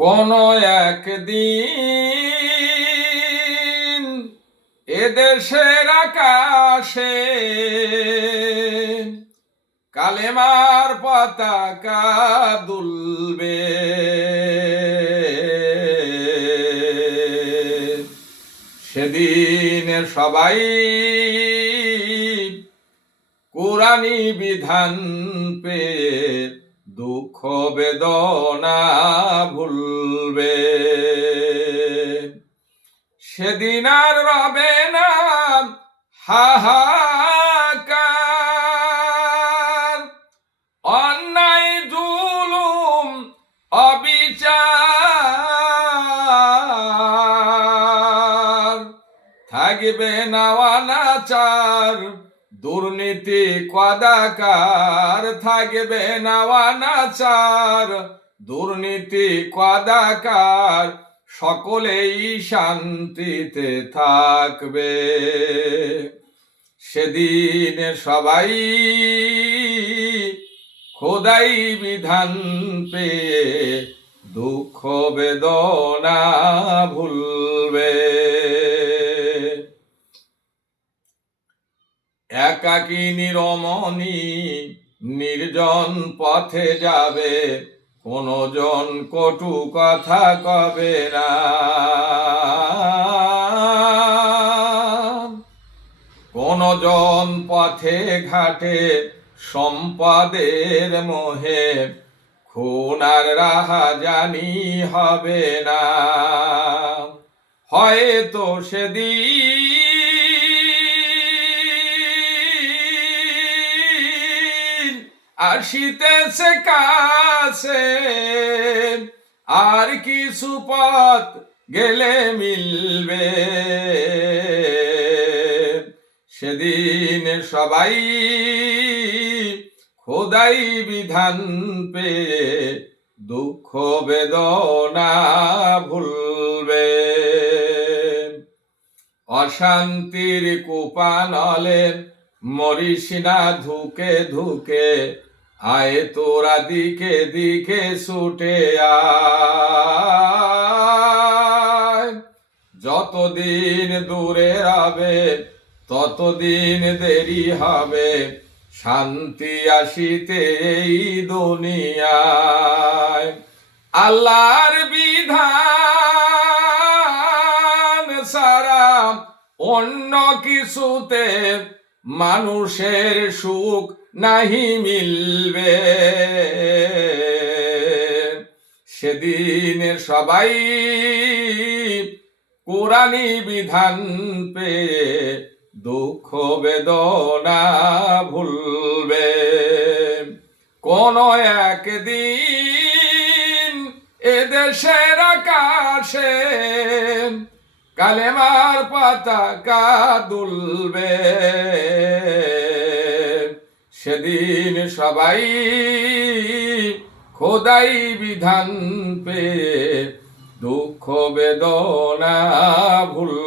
কোন একদিন এদেশের আকাশে কালেমার পতাকা দুলবে। সেদিন সবাই কুরআনী বিধান পেয়ে দুঃখ বেদনা ভুলবে। সেদিন আর রবে না হাহাকার, অন্যায় জুলুম অবিচার, থাকবে না অনাচার দুর্নীতি কদাকার, থাকবে না অনাচার দুর্নীতি কদাকার, সকলেই শান্তিতে থাকবে। সেদিন সবাই খোদাই বিধান পেয়ে দুঃখ বেদনা ভুলবে। একাকিনী রমণী নির্জন পথে যাবে, কোনো জন কটু কথা কবে না। কোন জন পথে ঘাটে সম্পদের মোহে খুন আর রাহাজানি হবে না। হয়তো সেদিন আসিতেছে কাছে, আর কিছু পথ গেলে মিলবে। সেদিন সবাই খোদাই বিধান পেয়ে দুঃখ বেদনা ভুলবে। অশান্তির কুপানলে মরিস না ধুকে ধুকে, আয় তোরা দিকে দিকে ছুটে আয়। যতদিন দূরে রবে ততদিন দেরি হবে, শান্তি আসিতে এই দুনিয়ায়। আল্লাহর বিধান ছাড়া অন্য কিছুতে মানুষের সুখ নাহি মিলবে। সেদিন সবাই কুরআনী বিধান পেয়ে দুঃখ বেদনা ভুলবে। কোন একদিন এদেশের আকাশে কালেমার পতাকা দুলবে। সেদিন সবাই খোদাই বিধান পেয়ে দুঃখ বেদনা ভুলবে।